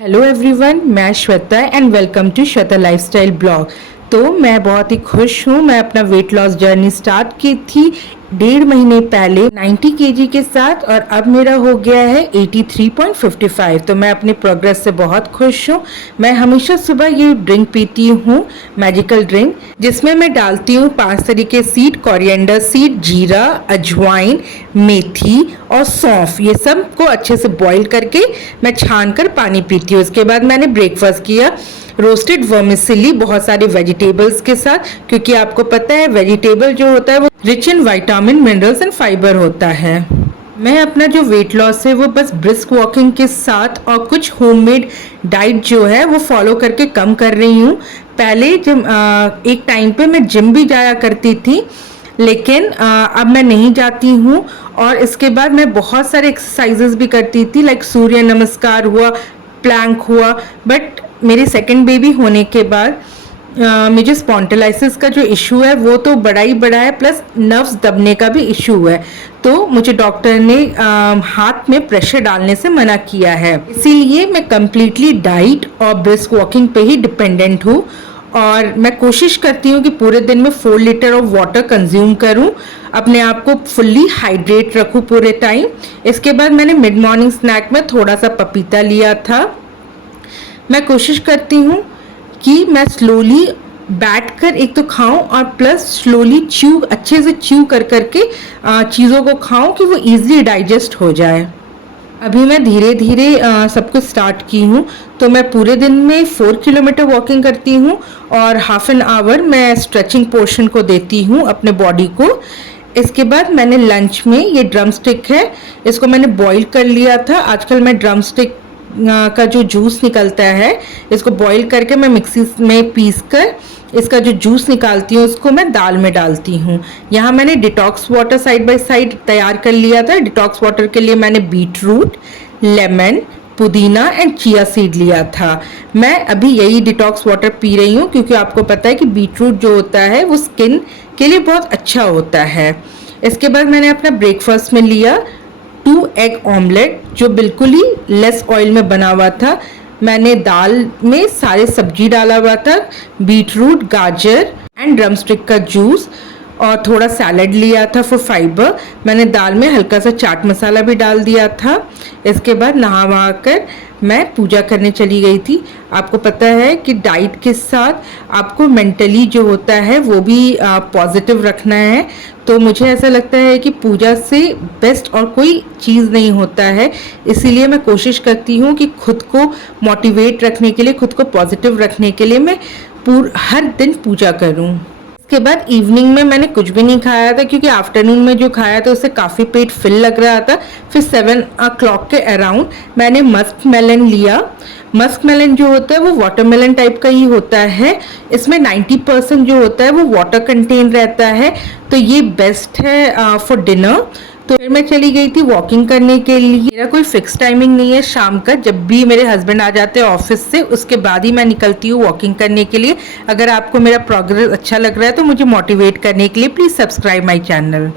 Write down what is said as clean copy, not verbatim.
Hello everyone, मैं Shweta and welcome to Shweta lifestyle blog. तो मैं बहुत ही खुश हूँ। मैं अपना वेट लॉस जर्नी स्टार्ट की थी 1.5 महीने पहले 90 केजी के साथ और अब मेरा हो गया है 83.55। तो मैं अपनी प्रोग्रेस से बहुत खुश हूँ। मैं हमेशा सुबह ये ड्रिंक पीती हूँ, मैजिकल ड्रिंक, जिसमें मैं डालती हूँ 5 तरीके सीड, कोरिएंडर सीड, जीरा, अजवाइन, मेथी और सौंफ। ये सब को अच्छे से बॉईल करके मैं छान कर पानी पीती हूँ। उसके बाद मैंने ब्रेकफास्ट किया रोस्टेड वर्मिसेली बहुत सारे वेजिटेबल्स के साथ, क्योंकि आपको पता है वेजिटेबल जो होता है वो rich in vitamin, minerals and fibre होता है। मैं अपना जो वेट लॉस है वो बस ब्रिस्क वॉकिंग के साथ और कुछ होममेड डाइट जो है वो फॉलो करके कम कर रही हूँ। पहले जब एक टाइम पे मैं जिम भी जाया करती थी, लेकिन अब मैं नहीं जाती हूँ। और इसके बाद मैं बहुत सारे एक्सरसाइजेस भी करती थी, लाइक सूर्य नमस्कार हुआ, प्लैंक हुआ। बट मेरी सेकंड बेबी होने के बाद मुझे स्पॉन्टिलाइसिस का जो इशू है वो तो बड़ा ही बड़ा है, प्लस नर्व्स दबने का भी इशू है। तो मुझे डॉक्टर ने हाथ में प्रेशर डालने से मना किया है। इसीलिए मैं कम्प्लीटली डाइट और ब्रिस्क वॉकिंग पे ही डिपेंडेंट हूँ। और मैं कोशिश करती हूँ कि पूरे दिन में 4 लीटर ऑफ वाटर कंज्यूम करूँ, अपने आप को फुल्ली हाइड्रेट रखूँ पूरे टाइम। इसके बाद मैंने मिड मॉर्निंग स्नैक में थोड़ा सा पपीता लिया था। मैं कोशिश करती हूँ कि मैं स्लोली बैठकर एक तो खाऊं और प्लस स्लोली अच्छे से च्यू कर करके चीज़ों को खाऊं कि वो इजीली डाइजेस्ट हो जाए। अभी मैं धीरे धीरे सब कुछ स्टार्ट की हूँ। तो मैं पूरे दिन में 4 किलोमीटर वॉकिंग करती हूँ और हाफ एन आवर मैं स्ट्रेचिंग पोर्शन को देती हूँ अपने बॉडी को। इसके बाद मैंने लंच में ये ड्रम स्टिक है, इसको मैंने बॉईल कर लिया था। आजकल मैं ड्रम स्टिक का जो जूस निकलता है इसको बॉईल करके मैं मिक्सी में पीस कर इसका जो जूस निकालती हूँ उसको मैं दाल में डालती हूँ। यहाँ मैंने detox water side by side तैयार कर लिया था। डिटॉक्स वाटर के लिए मैंने बीट रूट, लेमन, पुदीना एंड चिया सीड लिया था। मैं अभी यही डिटॉक्स वाटर पी रही हूँ, क्योंकि आपको पता है कि बीट रूट जो होता है वो स्किन के लिए बहुत अच्छा होता है। इसके बाद मैंने अपना ब्रेकफास्ट में लिया 2 एग ऑमलेट, जो बिल्कुल ही लेस ऑयल में बना हुआ था। मैंने दाल में सारे सब्जी डाला हुआ था, बीट रूट, गाजर एंड ड्रम स्टिक का जूस, और थोड़ा सैलड लिया था फॉर फाइबर। मैंने दाल में हल्का सा चाट मसाला भी डाल दिया था। इसके बाद नहा वहा कर मैं पूजा करने चली गई थी। आपको पता है कि डाइट के साथ आपको मेंटली जो होता है वो भी पॉजिटिव रखना है। तो मुझे ऐसा लगता है कि पूजा से बेस्ट और कोई चीज़ नहीं होता है। इसीलिए मैं कोशिश करती हूँ कि खुद को मोटिवेट रखने के लिए, खुद को पॉजिटिव रखने के लिए मैं हर दिन पूजा करूँ। इसके बाद इवनिंग में मैंने कुछ भी नहीं खाया था, क्योंकि आफ्टरनून में जो खाया था उससे काफ़ी पेट फिल लग रहा था। फिर 7 o'clock के अराउंड मैंने मस्क मेलन लिया। मस्क मेलन जो होता है वो वाटरमेलन टाइप का ही होता है। इसमें 90% जो होता है वो वाटर कंटेन रहता है, तो ये बेस्ट है फॉर डिनर। तो फिर मैं चली गई थी वॉकिंग करने के लिए। मेरा कोई फिक्स टाइमिंग नहीं है शाम का, जब भी मेरे हस्बैंड आ जाते हैं ऑफिस से उसके बाद ही मैं निकलती हूँ वॉकिंग करने के लिए। अगर आपको मेरा प्रोग्रेस अच्छा लग रहा है तो मुझे मोटिवेट करने के लिए प्लीज़ सब्सक्राइब माई चैनल।